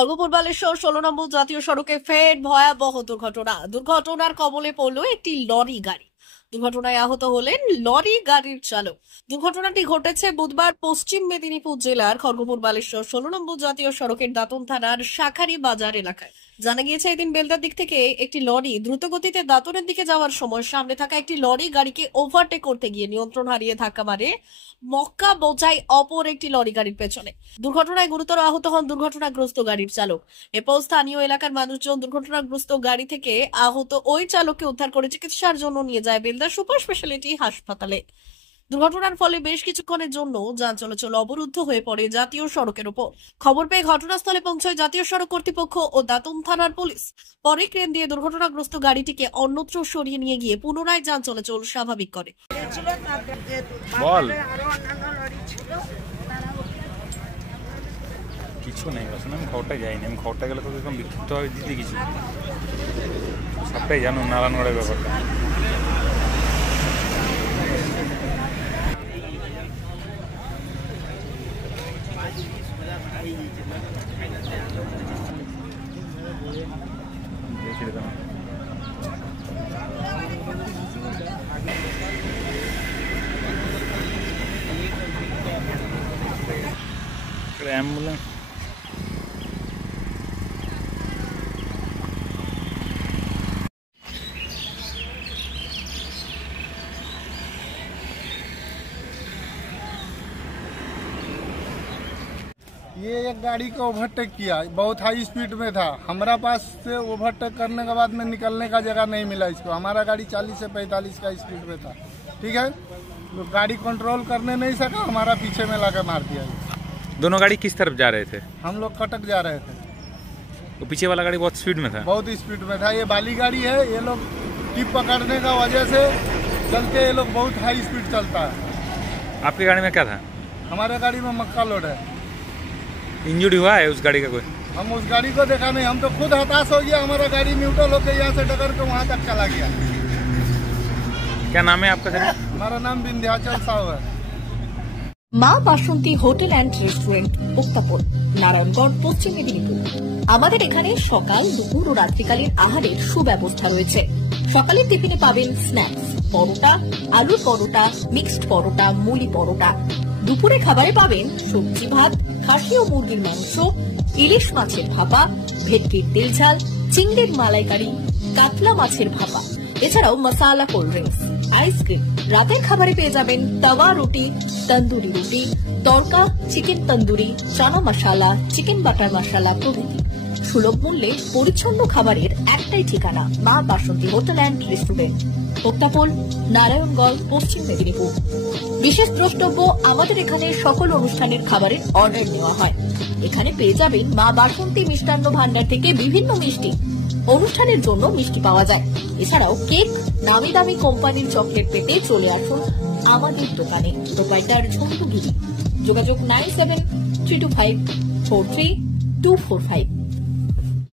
খড়গপুর বালেশ্বর 16 নম্বর জাতীয় সড়কে ফের ভয়াবহ দুর্ঘটনার কবলে পড়ল একটি লরি গাড়ি। দুর্ঘটনায় আহত হলেন লরি গাড়ির চালক। দুর্ঘটনাটি ঘটেছে বুধবার পশ্চিম মেদিনীপুর জেলার খড়গপুর বালেশ্বর 16 নম্বর জাতীয় সড়কের দাঁতন থানার শাখারি বাজার এলাকায়। জানা গিয়েছে, এদিন বেলদার দিক থেকে একটি লরি দ্রুত গতিতে দাঁতনের দিকে যাওয়ার সময় সামনে থাকা একটি লরি গাড়িকে ওভারটেক করতে গিয়ে নিয়ন্ত্রণ হারিয়ে ধাক্কা মারে মক্কা বোঝাই অপর একটি লরি গাড়ির পেছনে। দুর্ঘটনায় গুরুতর আহত হন দুর্ঘটনাগ্রস্ত গাড়ির চালক। এরপর স্থানীয় এলাকার মানুষজন দুর্ঘটনাগ্রস্ত গাড়ি থেকে আহত ওই চালককে উদ্ধার করে চিকিৎসার জন্য নিয়ে যায় বেলদার সুপার স্পেশালিটি হাসপাতালে। দুর্ঘটনার ফলে বেশ কিছুক্ষণের জন্য যান চলাচল অবরুদ্ধ হয়ে পড়ে জাতীয় সড়কের উপর। খবর পেয়ে ঘটনাস্থলে পৌঁছায় জাতীয় সড়ক কর্তৃপক্ষ ও দাঁতন থানার পুলিশ। পরে ক্রেন দিয়ে দুর্ঘটনাগ্রস্ত গাড়িটিকে অন্যত্র সরিয়ে নিয়ে গিয়ে পুনরায় যান চলাচল স্বাভাবিক করে। কিছু নেই, আসলে আমি খবরটা যাইনি। আমি খবরটা গেলে তো এরকম বিক্ষিপ্ত হয়ে দিতে কিছু সবটাই জানো নারায়ণগড়ের ব্যাপারটা। एम्बुलेंस ये एक गाड़ी को ओवरटेक किया, बहुत हाई स्पीड में था। हमारा पास से ओवरटेक करने के बाद में निकलने का जगह नहीं मिला इसको। हमारा गाड़ी 40 से 45 का स्पीड में था, ठीक है। तो गाड़ी कंट्रोल करने नहीं सका, हमारा पीछे में लगा मार दिया। दोनों गाड़ी किस तरफ जा रहे थे? हम लोग कटक जा रहे थे। तो पीछे वाला गाड़ी बहुत स्पीड में था? बहुत स्पीड में था। ये बाली गाड़ी है, ये लोग टिप पकड़ने का वजह से चलते ये लोग बहुत हाई स्पीड चलता है। आपकी गाड़ी में क्या था? हमारे गाड़ी में मक्का लोड है। इंजरी हुआ है उस गाड़ी का कोई? हम उस गाड़ी को देखा नहीं, हम तो खुद हताश हो गया। हमारा गाड़ी न्यूट्रल होकर यहाँ से डगर के वहाँ तक चला गया। क्या नाम है आपका सर? हमारा नाम विंध्याचल साहू है। মা বাসন্তী হোটেল অ্যান্ড রেস্টুরেন্ট, উত্তাপন, নারায়ণগড়, পশ্চিম মেদিনীপুর। আমাদের এখানে সকাল, দুপুর ও রাত্রিকালীন আহারের সুব্যবস্থা রয়েছে। সকালের টিফিনে পাবেন স্ন্যাক্স, পরোটা, আলুর পরোটা, মিক্সড পরোটা, মুলি পরোটা। দুপুরে খাবারে পাবেন সবজি ভাত, খাসি ও মুরগির মাংস, ইলিশ মাছের ভাপা, ভেটকির তেল ঝাল, চিংড়ির মালাইকারি, কাতলা মাছের ভাপা, এছাড়াও মশালা কোল্ড ড্রিঙ্কস, আইসক্রিম। রাতের খাবারে পেয়ে যাবেন তাওয়া রুটি, তন্দুরি রুটি, তড়কা, চিকেন তন্দুরি, চানা মশালা, চিকেন বাটার মশালা প্রভৃতি। সুলভ মূল্যে পরিচ্ছন্ন খাবারের একটাই ঠিকানা, মা বাসন্তী হোটেল অ্যান্ড রেস্টুরেন্ট, উত্তাপন, নারায়ণগড়, পশ্চিম মেদিনীপুর। বিশেষ দ্রষ্টব্য, আমাদের এখানে সকল অনুষ্ঠানের খাবারের অর্ডার নেওয়া হয়। এখানে পেয়ে যাবেন মা বাসন্তী মিষ্টান্ন ভান্ডার থেকে বিভিন্ন মিষ্টি। অনুষ্ঠানের জন্য মিষ্টি পাওয়া যায়। এছাড়াও কেক, নামি দামি কোম্পানির চকলেট পেতে চলে আসুন আমাদের দোকানে। প্রোপাইটার ঝন্টু গিরি। যোগাযোগ 9732543245।